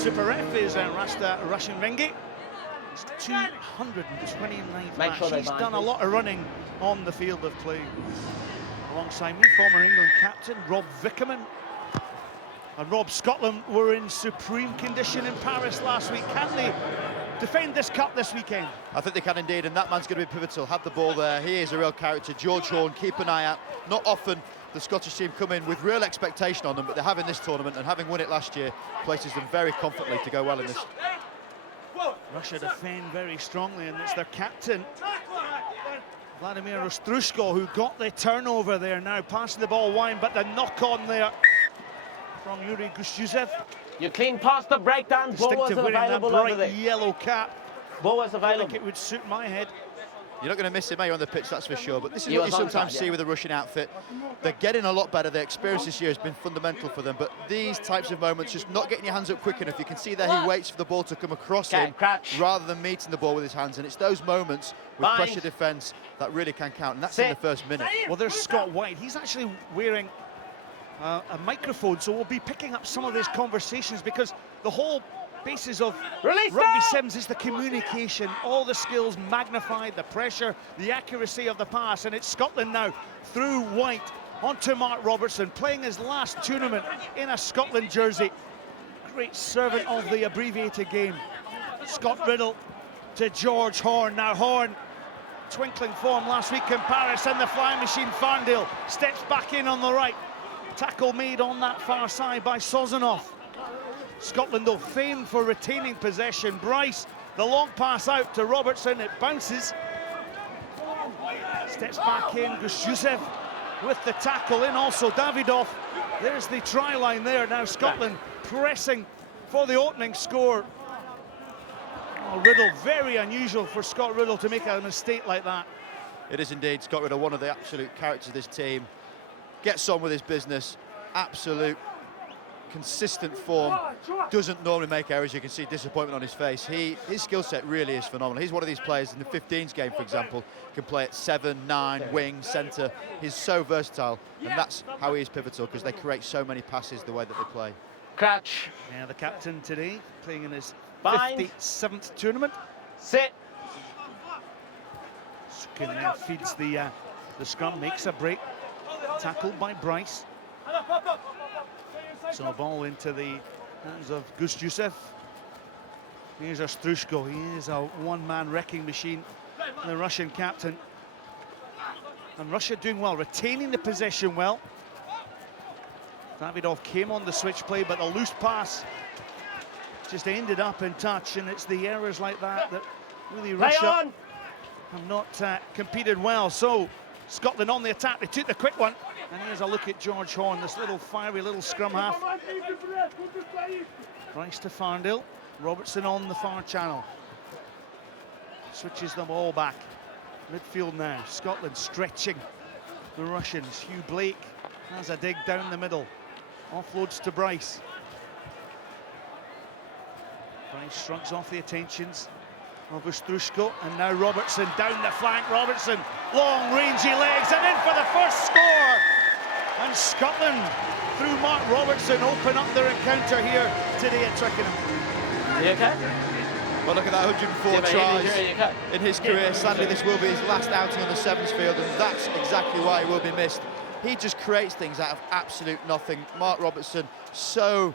Super ref is Rasta Rashinvengi. His 229th match. He's done a lot of running on the field of play. Alongside me, former England captain Rob Vickerman. And Rob, Scotland were in supreme condition in Paris last week. Can they defend this cup this weekend? I think they can indeed, and that man's going to be pivotal. Have the ball there. He is a real character. George Horn, keep an eye out. Not often the Scottish team come in with real expectation on them, but they have in this tournament, and having won it last year, places them very confidently to go well in this. Russia defend very strongly, and it's their captain, Vladimir Ostrushko, who got the turnover there now, passing the ball wide, but the knock-on there from Yuri Gushchev. You clean past the breakdown. Ball was available over there. Yellow cap. Ball was available. I think it would suit my head. You're not going to miss him, on the pitch, that's for sure. But this is what you sometimes see with the Russian outfit. They're getting a lot better. Their experience this year has been fundamental for them. But these types of moments, just not getting your hands up quick enough. You can see there he waits for the ball to come across him rather than meeting the ball with his hands. And it's those moments with pressure defence that really can count. And that's in the first minute. Well, there's Scott White. He's actually wearing a microphone, so we'll be picking up some of these conversations, because the whole basis of rugby sims is the communication, all the skills magnified, the pressure, the accuracy of the pass. And it's Scotland now through White onto Mark Robertson, playing his last tournament in a Scotland jersey. Great servant of the abbreviated game. Scott Riddle to George Horn. Now Horn, twinkling form last week in Paris, and the flying machine Farndale steps back in on the right. Tackle made on that far side by Sozanov. Scotland, though, famed for retaining possession. Bryce, the long pass out to Robertson, it bounces. Steps back in, Gushchev with the tackle in, also Davidov. There's the try line there. Now Scotland pressing for the opening score. Oh, Riddle, very unusual for Scott Riddle to make a mistake like that. It is indeed. Scott Riddle, one of the absolute characters of this team. Gets on with his business, absolute consistent form, doesn't normally make errors. You can see disappointment on his face. His skill set really is phenomenal. He's one of these players in the 15s game, for example, can play at 7, 9, wing, centre. He's so versatile, and that's how he is pivotal, because they create so many passes the way that they play. Catch. Yeah, the captain today, playing in his 57th tournament. Sit. Sukin then feeds the scrum, makes a break. Tackled by Bryce. So a ball into the hands of Gushchev. Here's Ostrushko. He is a one-man wrecking machine, the Russian captain. And Russia doing well, retaining the possession well. Davidov came on the switch play, but the loose pass just ended up in touch, and it's the errors like that that really Russia have not competed well. So Scotland on the attack, they took the quick one. And here's a look at George Horn, this little fiery little scrum half. Bryce to Farndale, Robertson on the far channel. Switches them all back. Midfield now, Scotland stretching the Russians. Hugh Blake has a dig down the middle. Offloads to Bryce. Bryce shrugs off the attentions of Ostrushko, and now Robertson down the flank. Robertson, long rangy legs, and in for the first score. And Scotland, through Mark Robertson, open up their encounter here today at Twickenham. You okay? Well, look at that, 104 tries in his career. Sadly, this will be his last outing on the Sevens field, and that's exactly why he will be missed. He just creates things out of absolute nothing. Mark Robertson, so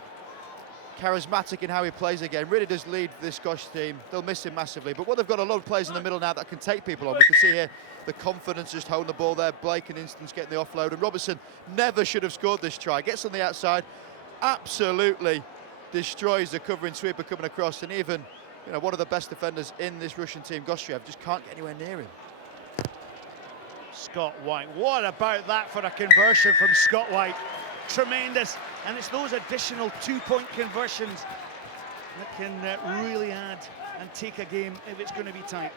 charismatic in how he plays the game, really does lead the Scottish team. They'll miss him massively, but what they've got a lot of players in the middle now that can take people on. We can see here the confidence just holding the ball there. Blake and Instance getting the offload, and Robertson never should have scored this try. Gets on the outside, absolutely destroys the covering sweeper coming across, and even one of the best defenders in this Russian team, Gushchev, just can't get anywhere near him. Scott White, what about that for a conversion from Scott White? Tremendous, and it's those additional 2-point conversions that can really add and take a game if it's going to be tight.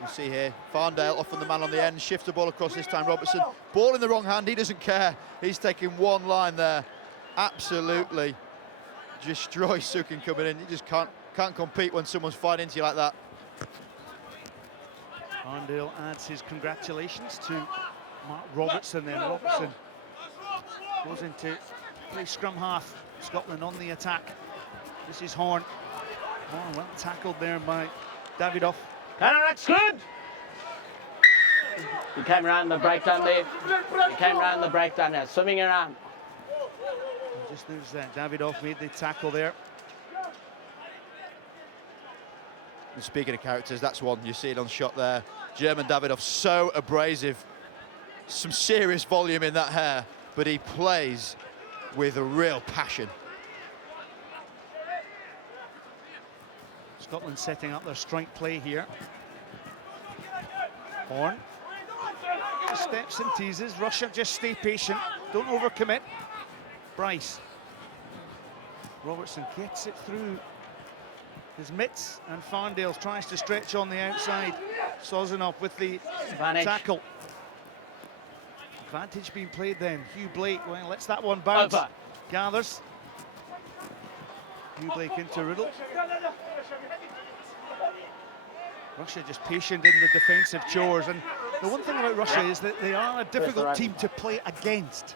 You see here, Farndale off on the man on the end, shifts the ball across this time. Robertson, ball in the wrong hand, he doesn't care. He's taking one line there. Absolutely destroys Sukin coming in. You just can't compete when someone's fighting into you like that. Farndale adds his congratulations to Mark Robertson then. Robertson goes into play scrum half. Scotland on the attack. This is Horn. Horn well tackled there by Davidoff. Counterattack's good. He came around the breakdown there. He came around the breakdown there, swimming around. Just noticed that Davidoff made the tackle there. And speaking of characters, that's one you see it on shot there. German Davidoff, so abrasive. Some serious volume in that hair, but he plays with a real passion. Scotland setting up their strike play here. Horn. Steps and teases. Russia, just stay patient. Don't overcommit. Bryce. Robertson gets it through his mitts, and Farndale tries to stretch on the outside. Sozanov with the tackle. Advantage being played then. Hugh Blake, well, lets that one bounce. Over. Gathers. Hugh Blake into Riddle. Russia just patient in the defensive chores, and the one thing about Russia is that they are a difficult team to play against.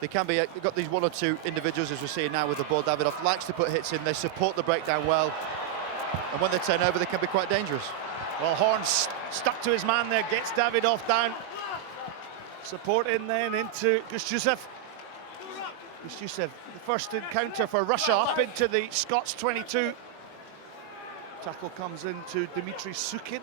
They can be. You've got these one or two individuals, as we're seeing now with the ball. Davidoff likes to put hits in. They support the breakdown well, and when they turn over, they can be quite dangerous. Well, Horn stuck to his man there, gets Davidoff down. Support in then into Gustjusev. Gustjusev, the first encounter for Russia, up into the Scots 22. Tackle comes into Dmitry Sukin.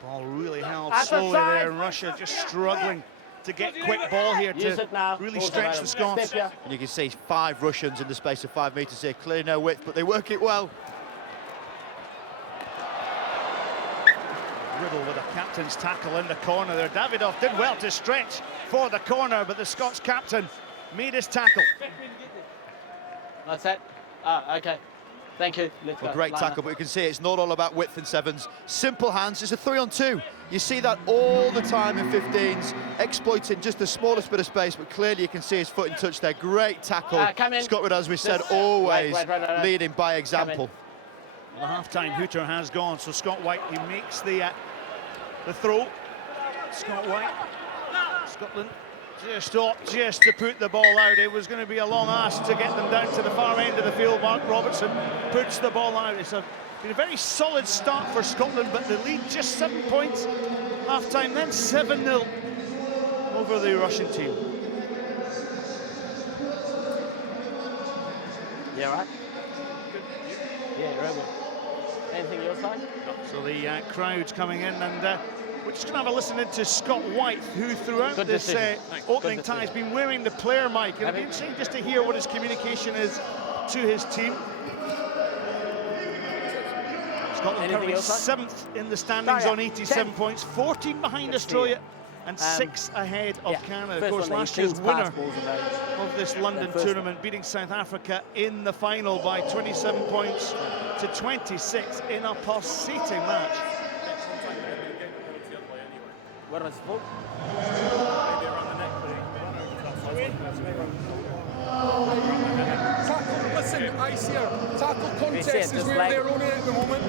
Ball really held slowly there, and Russia just struggling to get quick ball here to really stretch the Scots. And you can see 5 Russians in the space of 5 metres here. Clearly no width, but they work it well. Riddle with a captain's tackle in the corner there. Davidoff did well to stretch for the corner, but the Scots captain made his tackle. That's it. Okay. Thank you. A great tackle, but you can see it's not all about width in sevens. Simple hands, it's a 3-on-2. You see that all the time in 15s, exploiting just the smallest bit of space, but clearly you can see his foot in touch there. Great tackle. Scotland, as we said, always leading by example. The half-time hooter has gone, so Scott White, he makes the throw. Scott White, Scotland just to put the ball out. It was going to be a long ask to get them down to the far end of the field. Mark Robertson puts the ball out. It's been a very solid start for Scotland, but the lead just 7 points. Half-time, then 7-0 over the Russian team. Yeah, right? Yeah, right. Anything your side? So the crowd's coming in, and we're just going to have a listen into Scott White, who throughout this opening tie has been wearing the player mic. It'll be interesting just to hear what his communication is to his team. Scotland currently 7th in the standings on 87 points, 14 behind Australia and 6 ahead of Canada. Of course, last year's winner of this London tournament, beating South Africa in the final by 27 points to 26 in a pulsating match. What was it? Listen, I see her. Tackle contest is where they're on it at the moment.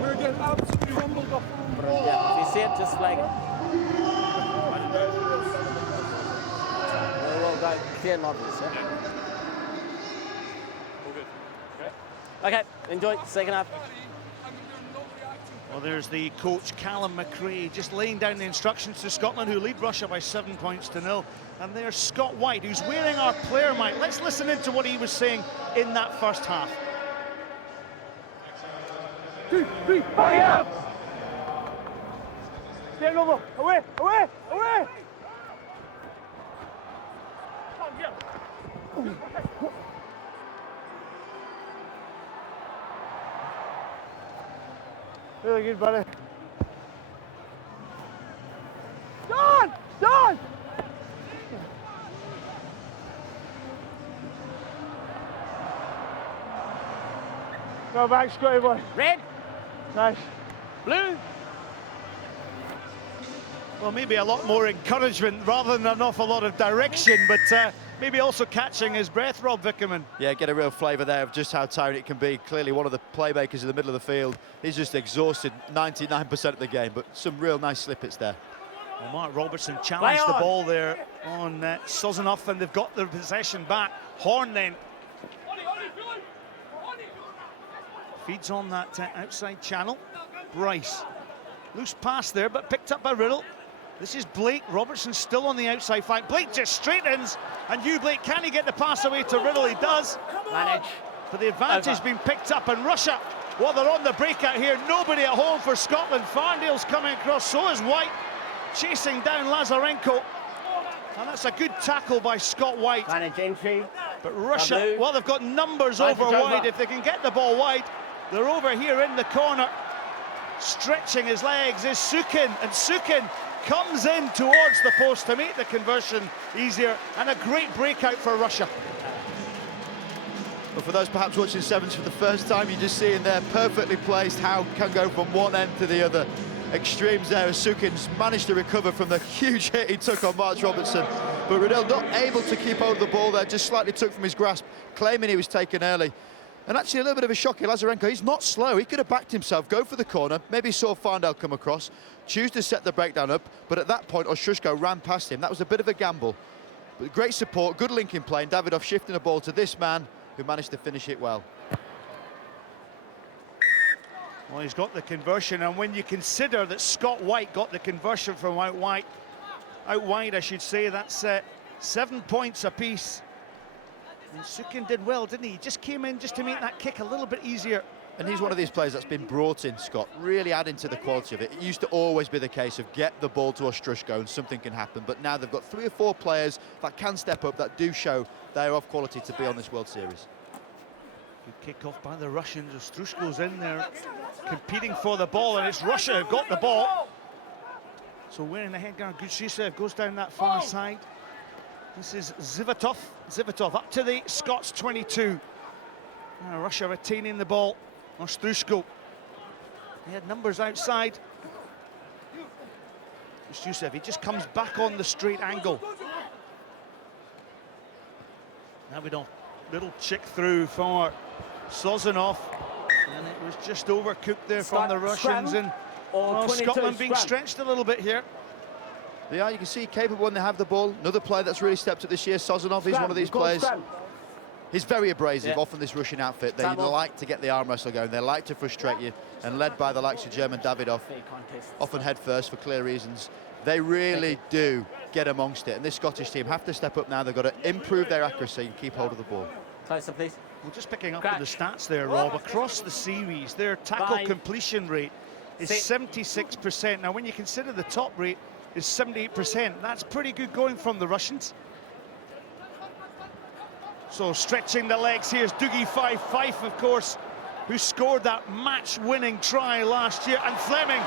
We're getting absolutely rumbled up. Yeah, you see it, just flag it. We'll go clear novice, Okay, enjoy second half. Well, there's the coach, Callum McRae, just laying down the instructions to Scotland, who lead Russia by 7 points to 0. And there's Scott White, who's wearing our player mic. Let's listen into what he was saying in that first half. 2, 3, hurry up! Stand over, away, away, away! Really good, buddy. John! John! Go back, Scotty boy. Red. Nice. Blue. Well, maybe a lot more encouragement rather than an awful lot of direction, but maybe also catching his breath, Rob Vickerman. Yeah, get a real flavour there of just how tiring it can be. Clearly one of the playmakers in the middle of the field. He's just exhausted 99% of the game, but some real nice slip-its there. Well, Mark Robertson challenged the ball there on Sozanoff, and they've got their possession back. Horn then feeds on that outside channel. Bryce, loose pass there, but picked up by Riddle. This is Blake. Robertson still on the outside flank. Blake just straightens, and Hugh Blake, can he get the pass away to Riddle? He does. Manage. But the advantage being picked up, and Russia, well, they're on the breakout here. Nobody at home for Scotland. Farndale's coming across, so is White, chasing down Lazarenko. And that's a good tackle by Scott White. Manage entry. But Russia, well, they've got numbers over wide. If they can get the ball wide, they're over here in the corner. Stretching his legs is Sukin, and Sukin comes in towards the post to make the conversion easier, and a great breakout for Russia. But for those perhaps watching sevens for the first time, you just see in there perfectly placed how can go from one end to the other. Extremes there as Sukin's managed to recover from the huge hit he took on Mark Robertson. But Riddle not able to keep hold of the ball there, just slightly took from his grasp, claiming he was taken early. And actually a little bit of a shock here, Lazarenko, he's not slow. He could have backed himself, go for the corner, maybe saw Farndale come across, choose to set the breakdown up, but at that point Ostrushko ran past him. That was a bit of a gamble. But great support, good linking play, and Davidoff shifting the ball to this man who managed to finish it well. Well, he's got the conversion, and when you consider that Scott White got the conversion from out wide, I should say, that's 7 points apiece. And Sukin did well, didn't he? He just came in just to make that kick a little bit easier. And he's one of these players that's been brought in, Scott, really adding to the quality of it. It used to always be the case of get the ball to Ostrushko and something can happen, but now they've got 3 or 4 players that can step up, that do show they're of quality to be on this World Series. Good kick off by the Russians. Ostrushko's in there competing for the ball, and it's Russia who got the ball. So wearing the headguard, Gutshisev goes down that far side. This is Zivotov. Zivotov up to the Scots 22. Russia retaining the ball. Ostrushko. He had numbers outside. Gutshisev, he just comes back on the straight angle. Now we don't. Little chick through for Sozanoff, and it was just overcooked there from the Russians, and Scotland being stretched a little bit here. Yeah, you can see capable when they have the ball. Another player that's really stepped up this year, Sozanov, he's one of these players. He's very abrasive, often this Russian outfit. They like to get the arm wrestle going, they like to frustrate you, and led by the likes of German Davidoff, often head first for clear reasons. They really do get amongst it, and this Scottish team have to step up now. They've got to improve their accuracy and keep hold of the ball. Closer, please. Well, just picking up on the stats there, Rob, across the series, their tackle completion rate is 76%. Now, when you consider the top rate is 78%, that's pretty good going from the Russians. So stretching the legs, here's Dougie Fife, of course, who scored that match-winning try last year, and Fleming,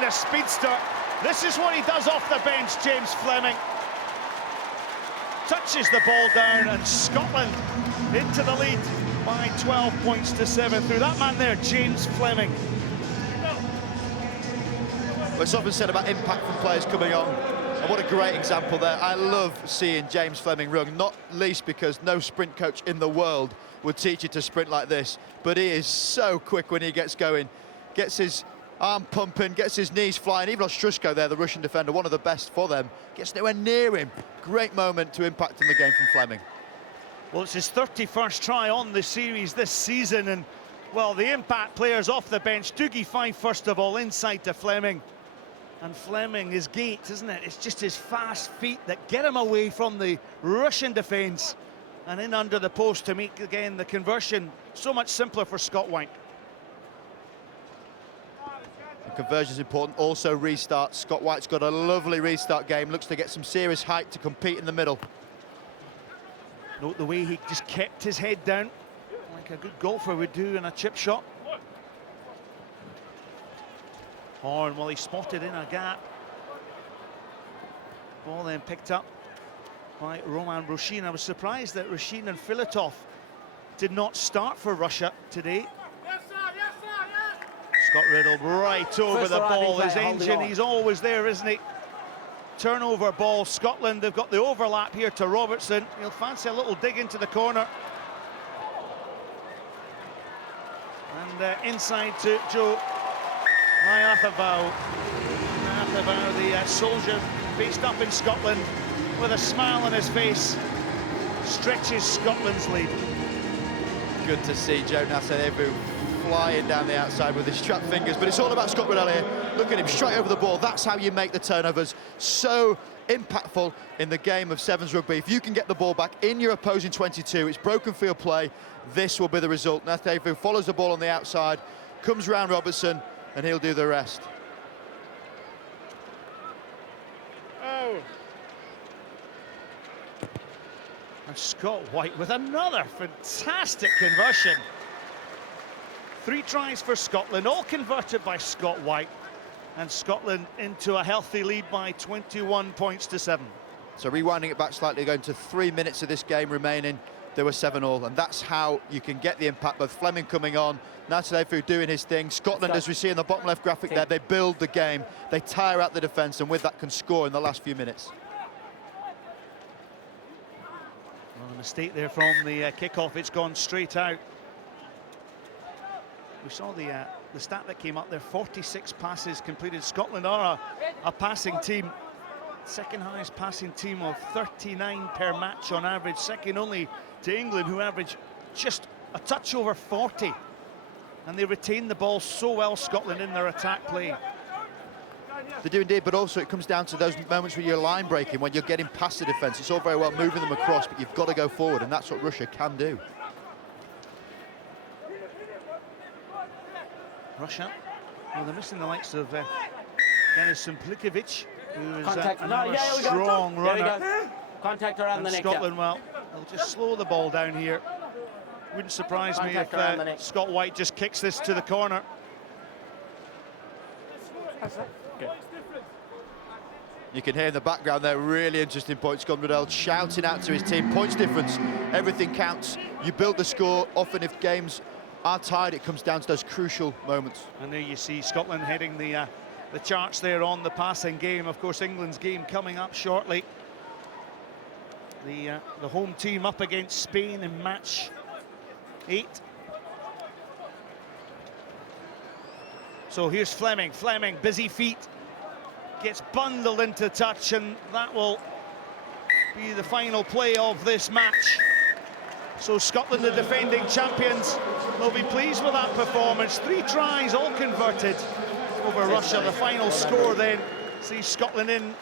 the speedster. This is what he does off the bench, James Fleming. Touches the ball down, and Scotland into the lead by 12 points to 7 through that man there, James Fleming. Well, it's often said about impact from players coming on, and what a great example there. I love seeing James Fleming run, not least because no sprint coach in the world would teach you to sprint like this, but he is so quick when he gets going, gets his arm pumping, gets his knees flying. Even Ostrushko there, the Russian defender, one of the best for them, gets nowhere near him. Great moment to impact in the game from Fleming. Well, it's his 31st try on the series this season, and, well, the impact players off the bench. Dougie Fife, first of all, inside to Fleming. And Fleming, his gait, isn't it? It's just his fast feet that get him away from the Russian defence and in under the post to make, again, the conversion so much simpler for Scott White. Conversion's important, also restart. Scott White's got a lovely restart game, looks to get some serious height to compete in the middle. Note the way he just kept his head down, like a good golfer would do in a chip shot. Horn, well, he spotted in a gap. Ball then picked up by Roman Rushin. I was surprised that Rushin and Filatov did not start for Russia today. Scott Riddle right over the ball. His engine, he's always there, isn't he? Turnover ball. Scotland, they've got the overlap here to Robertson. He'll fancy a little dig into the corner. And inside to Joe Nyathavau. of how the soldier based up in Scotland with a smile on his face stretches Scotland's lead. Good to see Joe Nasanevu flying down the outside with his trapped fingers, but it's all about Scott Riddell here. Look at him, straight over the ball. That's how you make the turnovers so impactful in the game of sevens rugby. If you can get the ball back in your opposing 22, it's broken field play, this will be the result. Nasanevu follows the ball on the outside, comes round Robertson, and he'll do the rest. And Scott White with another fantastic conversion. 3 tries for Scotland, all converted by Scott White. And Scotland into a healthy lead by 21 points to 7. So rewinding it back slightly, going to 3 minutes of this game remaining, there were 7-all, and that's how you can get the impact. Both Fleming coming on, Nasanevu doing his thing. Scotland, as we see in the bottom left graphic there, they build the game, they tire out the defence, and with that can score in the last few minutes. Well, a mistake there from the kick-off. It's gone straight out. We saw the stat that came up there, 46 passes completed. Scotland are a passing team. Second highest passing team of 39 per match on average, second only to England, who average just a touch over 40. And they retain the ball so well, Scotland, in their attack play. They do indeed, but also it comes down to those moments where you're line breaking, when you're getting past the defence. It's all very well moving them across, but you've got to go forward, and that's what Russia can do. Russia, well, they're missing the likes of Denis Simplikovic, who is Contact. another strong runner. Contact around the neck. Scotland, well, they'll just slow the ball down here. Wouldn't surprise me if Scott White just kicks this to the corner. You can hear in the background there, really interesting point. Scott Riddell shouting out to his team. Points difference, everything counts. You build the score. Often if games are tied, it comes down to those crucial moments. And there you see Scotland heading the charts there on the passing game. Of course, England's game coming up shortly. The home team up against Spain in match 8. So here's Fleming. Fleming, busy feet, gets bundled into touch, and that will be the final play of this match. So Scotland, the defending champions, will be pleased with that performance. 3 tries, all converted over Russia. The final score then sees Scotland in